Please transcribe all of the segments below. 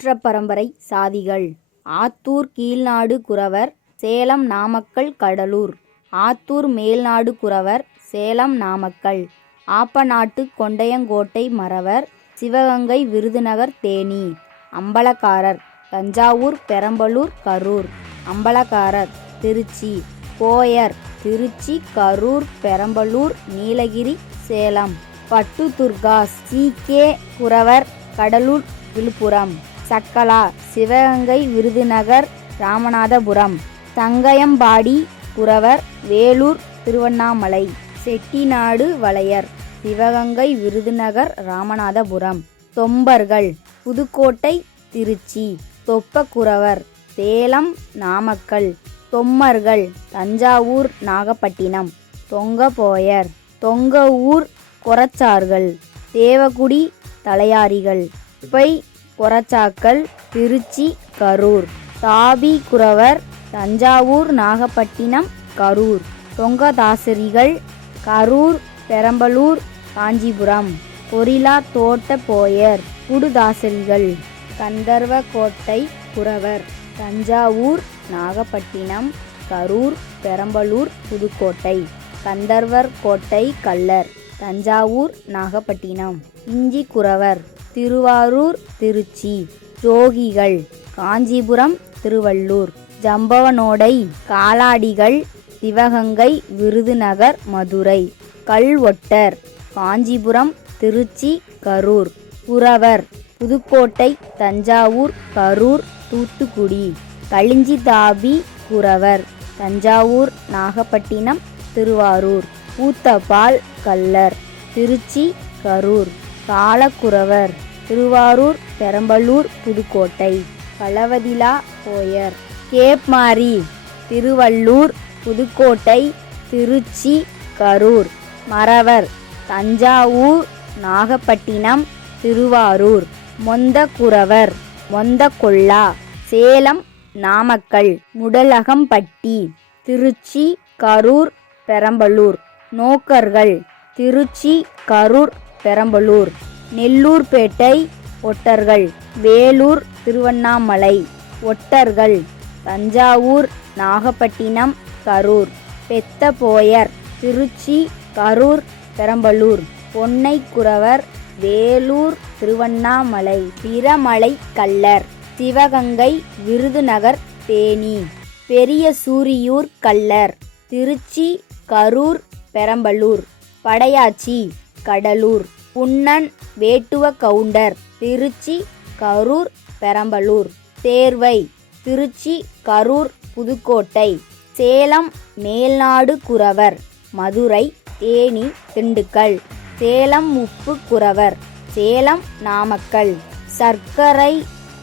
ஒற்ற பரம்பரை சாதிகள். ஆத்தூர் கீழ்நாடு குறவர் சேலம் நாமக்கல் கடலூர். ஆத்தூர் மேல்நாடு குறவர் சேலம் நாமக்கல். ஆப்பநாட்டு கொண்டையங்கோட்டை மறவர் சிவகங்கை விருதுநகர் தேனி. அம்பலக்காரர் தஞ்சாவூர் பெரம்பலூர் கரூர். அம்பலக்காரர் திருச்சி. போயர் திருச்சி கரூர் பெரம்பலூர் நீலகிரி சேலம். பட்டுதுர்காஸ் சீக்கே குறவர் கடலூர் விழுப்புரம். சக்கலா சிவகங்கை விருதுநகர் ராமநாதபுரம். தங்கயம்பாடி குறவர் வேலூர் திருவண்ணாமலை. செட்டிநாடு வளையர் சிவகங்கை விருதுநகர் ராமநாதபுரம். தொம்பர்கள் புதுக்கோட்டை திருச்சி. தொப்பக்குறவர் சேலம் நாமக்கல். தொம்மர்கள் தஞ்சாவூர் நாகப்பட்டினம். தொங்கபோயர் தொங்க ஊர் கொரச்சார்கள் தேவகுடி தலையாரிகள். பை கொரச்சாக்கள் திருச்சி கரூர். தாபி குறவர் தஞ்சாவூர் நாகப்பட்டினம் கரூர். தொங்கதாசரிகள் கரூர் பெரம்பலூர் காஞ்சிபுரம். கொரிலா தோட்ட போயர் குடுதாசரிகள். கந்தர்வக்கோட்டை குறவர் தஞ்சாவூர் நாகப்பட்டினம் கரூர் பெரம்பலூர் புதுக்கோட்டை. கந்தர்வர் கோட்டை கள்ளர் தஞ்சாவூர் நாகப்பட்டினம். இஞ்சி குறவர் திருவாரூர் திருச்சி. ஜோகிகள் காஞ்சிபுரம் திருவள்ளூர். ஜம்பவனோடை காலாடிகள் சிவகங்கை விருதுநகர் மதுரை. கல்வொட்டர் காஞ்சிபுரம் திருச்சி கரூர். குறவர் புதுக்கோட்டை தஞ்சாவூர் கரூர் தூத்துக்குடி. களிஞ்சிதாபி குறவர் தஞ்சாவூர் நாகப்பட்டினம் திருவாரூர். ஊத்தபால் கள்ளர் திருச்சி கரூர். காலக்குறவர் திருவாரூர் பெரம்பலூர் புதுக்கோட்டை. களவதிலா போயர் கேப்மாரி திருவள்ளூர் புதுக்கோட்டை திருச்சி கரூர். மறவர் தஞ்சாவூர் நாகப்பட்டினம் திருவாரூர். மொந்தக்குறவர் மொந்தகொல்லா சேலம் நாமக்கல். முடலகம்பட்டி திருச்சி கரூர் பெரம்பலூர். நோக்கர்கள் திருச்சி கரூர் பெரம்பலூர். நெல்லூர்பேட்டை ஒட்டர்கள் வேலூர் திருவண்ணாமலை. ஒட்டர்கள் தஞ்சாவூர் நாகப்பட்டினம் கரூர். பெத்தபோயர் திருச்சி கரூர் பெரம்பலூர். பொன்னைக்குறவர் வேலூர் திருவண்ணாமலை. பிரமலை கள்ளர் சிவகங்கை விருதுநகர் தேனி. பெரிய சூரியூர் கள்ளர் திருச்சி கரூர் பெரம்பலூர். படையாச்சி கடலூர். புன்னன் வேட்டுவ கவுண்டர் திருச்சி கரூர் பெரம்பலூர். தேர்வை திருச்சி கரூர் புதுக்கோட்டை. சேலம் மேல்நாடு குறவர் மதுரை தேனி திண்டுக்கல். சேலம் உப்பு குறவர் சேலம் நாமக்கல். சர்க்கரை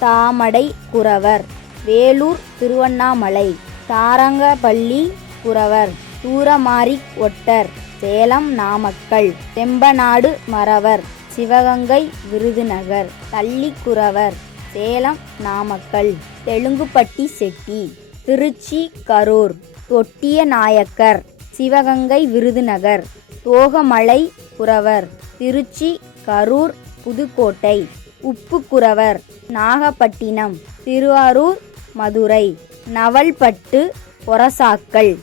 தாமடை குறவர் வேலூர் திருவண்ணாமலை. தாரங்கப்பள்ளி குறவர் தூரமாரி ஒட்டர் சேலம் நாமக்கல். செம்பநாடு மறவர் சிவகங்கை விருதுநகர். தள்ளிக்குறவர் சேலம் நாமக்கல். தெலுங்குப்பட்டி செட்டி திருச்சி கரூர். தொட்டிய நாயக்கர் சிவகங்கை விருதுநகர். தோகமலை குறவர் திருச்சி கரூர் புதுக்கோட்டை. உப்புக்குறவர் நாகப்பட்டினம் திருவாரூர் மதுரை. நவல்பட்டு பொரசாக்கள்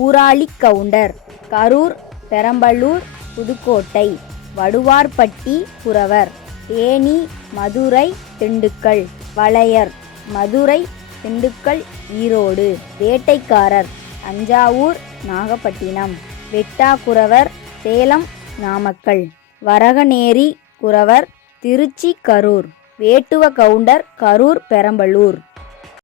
ஊராளி கவுண்டர் கரூர் பெரம்பலூர் புதுக்கோட்டை. வடுவார்பட்டி குறவர் தேனி மதுரை திண்டுக்கல். வளையர் மதுரை திண்டுக்கல் ஈரோடு. வேட்டைக்காரர் தஞ்சாவூர் நாகப்பட்டினம். வெட்டாக்குறவர் சேலம் நாமக்கல். வரகநேரி குறவர் திருச்சி கரூர். வேட்டுவ கவுண்டர் கரூர் பெரம்பலூர்.